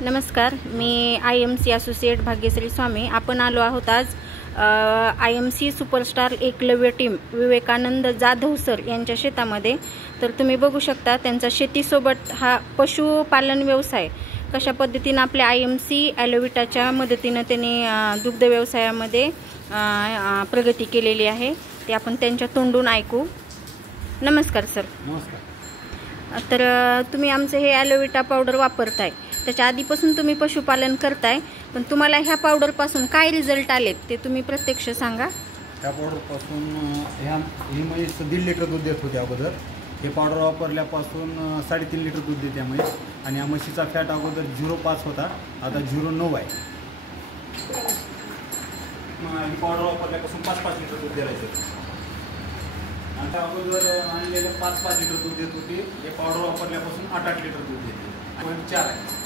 नमस्कार, मी IMC associate Bhagyashri Swami. आपण आलो आहोत आज IMC superstar Eklavya team Vivekanand Jadhav sir यांच्या शेतामध्ये. तर तुम्ही बघू शकता त्यांचा शेतीसोबत हा पशुपालन व्यवसाय कशा पद्धतीने आपल्या IMC ॲलोविटाच्या मदतीने त्यांनी दुग्ध व्यवसायामध्ये प्रगती केलेली आहे ते आपण त्यांच्या तोंडून ऐकू. नमस्कार सर. नमस्कार. तर तुम्ही आमचं हे ॲलोविटा पावडर वापरताय, त्याच्या आधीपासून तुम्ही पशुपालन करताय, पण तुम्हाला ह्या पावडरपासून काय रिझल्ट आलेत ते तुम्ही प्रत्यक्ष सांगा. त्या पावडरपासून ही म्हैस 1.5 लिटर दूध देत होते अगोदर. हे पावडर वापरल्यापासून 3.5 लिटर दूध देते म्हैस. आणि या म्हशीचा फॅट अगोदर 0.5 होता, आता 0.9 आहे. ही पावडर वापरल्यापासून 5-5 लिटर दूध द्यायचं. आणि त्या अगोदर आणलेले 5-5 लिटर दूध देत होते. हे पावडर वापरल्यापासून 8-8 लिटर दूध देते. 0.4 आहे.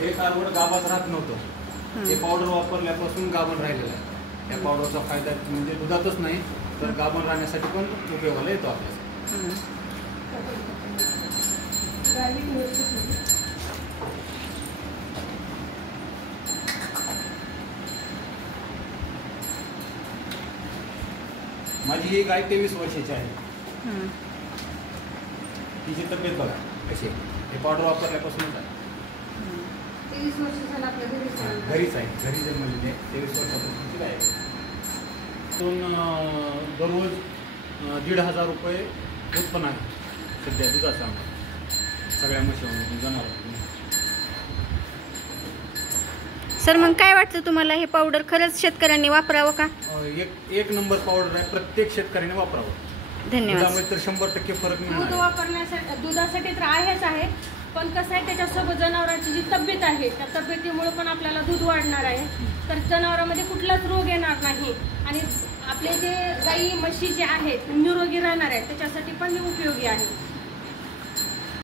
हे कारवड गाभात राहत नव्हतं. हे पावडर वापरल्यापासून गाभण राहिलेलं आहे. या पावडरचा फायदा म्हणजे दुधातच नाही तर गाभण राहण्यासाठी पण उपयोगाला येतो आपल्याला. माझी ही गाय 23 वर्षाची आहे. तिची तब्येत बघा कशी आहे. हे पावडर वापरल्यापासूनच आहे. 23 वर्ष झालं आपल्या घरीच आहे. घरी जन्मलेली आहे. 23 वर्षापासूनची गाय आहे. दररोज 1,500 रुपये उत्पन्न आहे सध्या दुधाचं आम्हाला सगळ्या म्हशीमधून जनावरांमधून. सर, मग काय वाटतं तुम्हाला हे पावडर खरंच शेतकऱ्यांनी वापरावं का? एक नंबर पावडर आहे. प्रत्येक शेतकऱ्याने वापरावं. धन्यवाद. त्यामुळे तर 100% फरक दूध मिळणार. वापरण्यासाठी दुधासाठी तर आहेच आहे, पण कसं आहे त्याच्यासोबत जनावरांची जी तब्येत आहे त्या तब्येतीमुळे पण आपल्याला दूध वाढणार आहे. तर जनावरांमध्ये कुठलाच रोग येणार नाही आणि आपले जे गाई म्हशी जे आहेत निरोगी राहणार आहेत त्याच्यासाठी पण हे उपयोगी आहे.